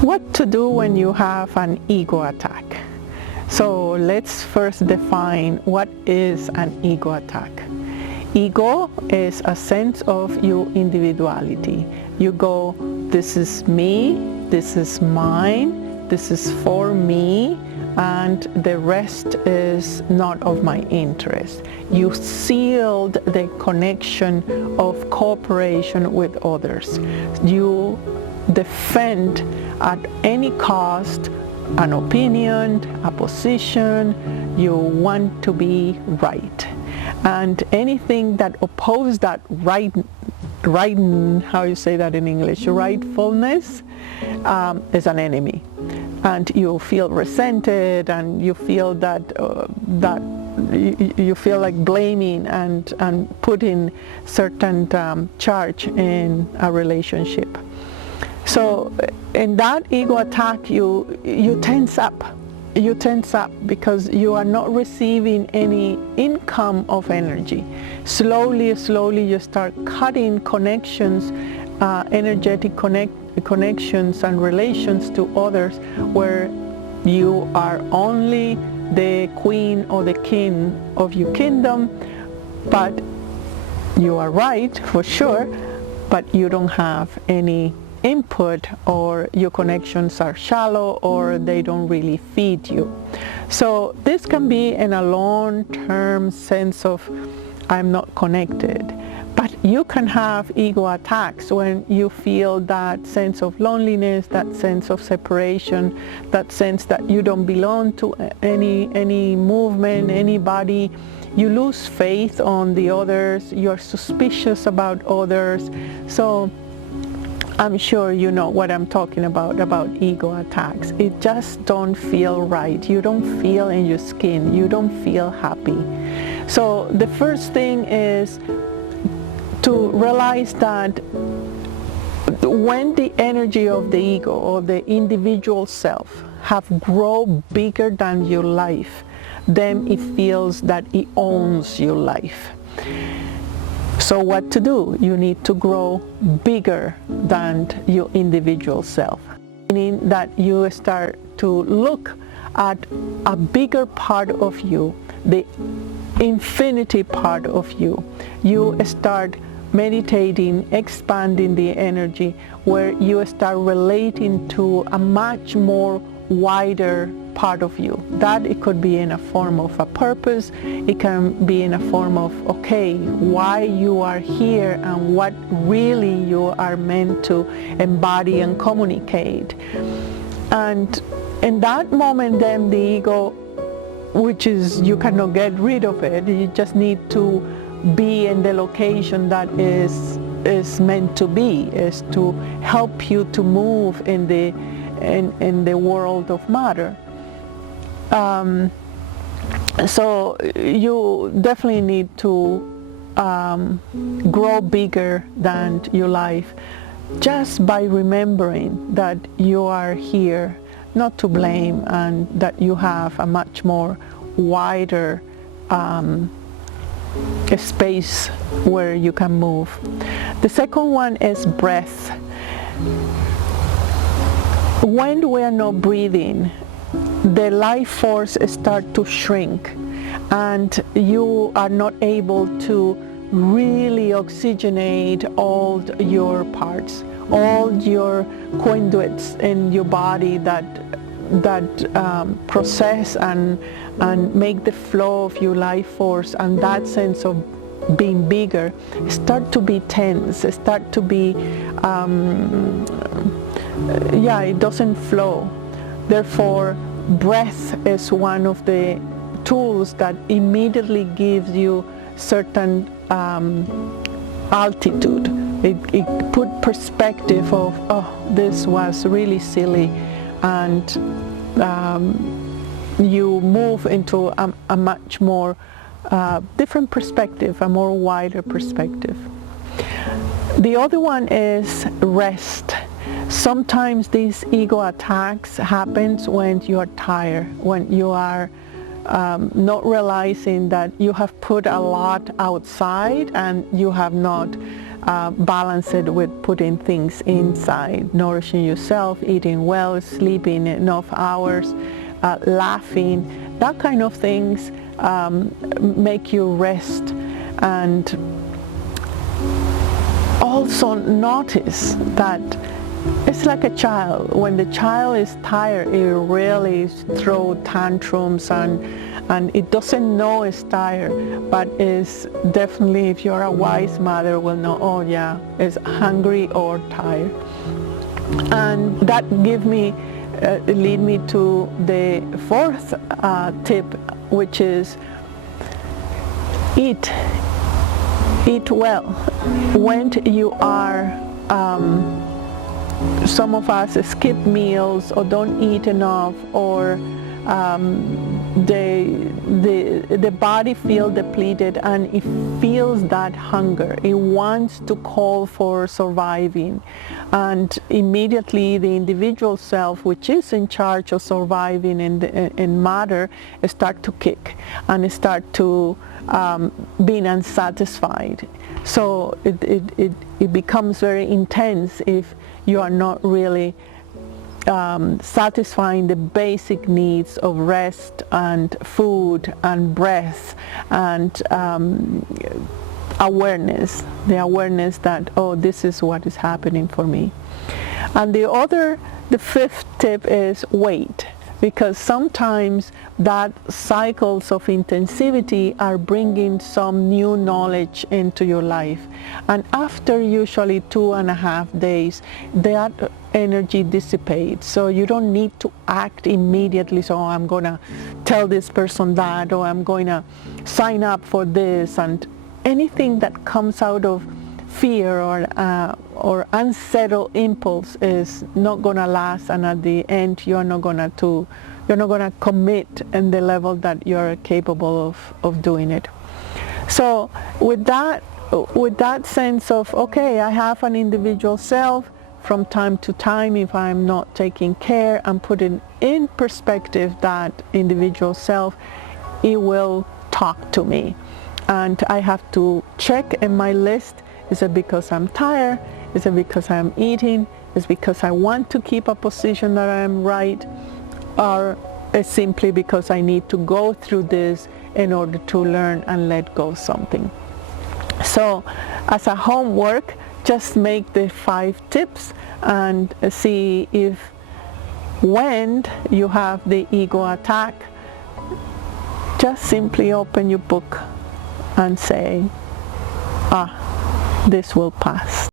What to do when you have an ego attack? So let's first define what is an ego attack. Ego is a sense of your individuality. You go, this is me, this is mine, this is for me, and the rest is not of my interest. You sealed the connection of cooperation with others. You defend at any cost an opinion, a position. You want to be right. And anything that opposes that right, how you say that in English, rightfulness, is an enemy. And you feel resented, and you feel that you feel like blaming and putting certain charge in a relationship. So in that ego attack, you tense up. You tense up because you are not receiving any income of energy. Slowly you start cutting connections, energetic connections and relations to others, where you are only the queen or the king of your kingdom, but you are right for sure, but you don't have any input, or your connections are shallow, or they don't really feed you. So this can be in a long-term sense of I'm not connected. But you can have ego attacks when you feel that sense of loneliness, that sense of separation, that sense that you don't belong to any movement, anybody. You lose faith on the others. You're suspicious about others. So I'm sure you know what I'm talking about ego attacks. It just don't feel right. You don't feel in your skin. You don't feel happy. So the first thing is to realize that when the energy of the ego or the individual self have grown bigger than your life, then it feels that it owns your life. So what to do? You need to grow bigger than your individual self, meaning that you start to look at a bigger part of you, the infinity part of you. You start meditating, expanding the energy, where you start relating to a much more wider part of you. That it could be in a form of a purpose, it can be in a form of, okay, why you are here and what really you are meant to embody and communicate. And in that moment, then the ego, which is, you cannot get rid of it, you just need to be in the location that is meant to be, is to help you to move in the world of matter. So you definitely need to grow bigger than your life, just by remembering that you are here not to blame, and that you have a much more wider space where you can move. The second one is breath. When we are not breathing, the life force starts to shrink, and you are not able to really oxygenate all your parts, all your conduits in your body that process and make the flow of your life force, and that sense of being bigger start to be tense, start to be it doesn't flow. Therefore, breath is one of the tools that immediately gives you certain altitude. It put perspective of, oh, this was really silly, and you move into a much more different perspective, a more wider perspective. The other one is rest. Sometimes these ego attacks happens when you are tired, when you are not realizing that you have put a lot outside and you have not balance it with putting things inside, nourishing yourself, eating well, sleeping enough hours, laughing. That kind of things make you rest. And also notice that it's like a child. When the child is tired, it really throws tantrums and it doesn't know it's tired, but is definitely, if you're a wise mother, will know, oh yeah, it's hungry or tired. And that lead me to the fourth tip, which is eat well. When you are some of us skip meals or don't eat enough, or the body feels depleted and it feels that hunger. It wants to call for surviving, and immediately the individual self, which is in charge of surviving in matter, start to kick and start to being unsatisfied. So it becomes very intense if you are not really satisfying the basic needs of rest and food and breath and awareness, the awareness that, oh, this is what is happening for me. And the fifth tip is wait, because sometimes that cycles of intensivity are bringing some new knowledge into your life, and after usually 2.5 days that energy dissipates. So you don't need to act immediately, so I'm gonna tell this person that, or I'm going to sign up for this, and anything that comes out of fear or unsettled impulse is not gonna last, and at the end you're not gonna commit in the level that you're capable of doing it. So with that sense of, okay, I have an individual self, from time to time, if I'm not taking care and putting in perspective that individual self, it will talk to me, and I have to check in my list. Is it because I'm tired? Is it because I'm eating? Is it because I want to keep a position that I'm right? Or it's simply because I need to go through this in order to learn and let go of something? So as a homework, just make the 5 tips and see if when you have the ego attack, just simply open your book and say, this will pass.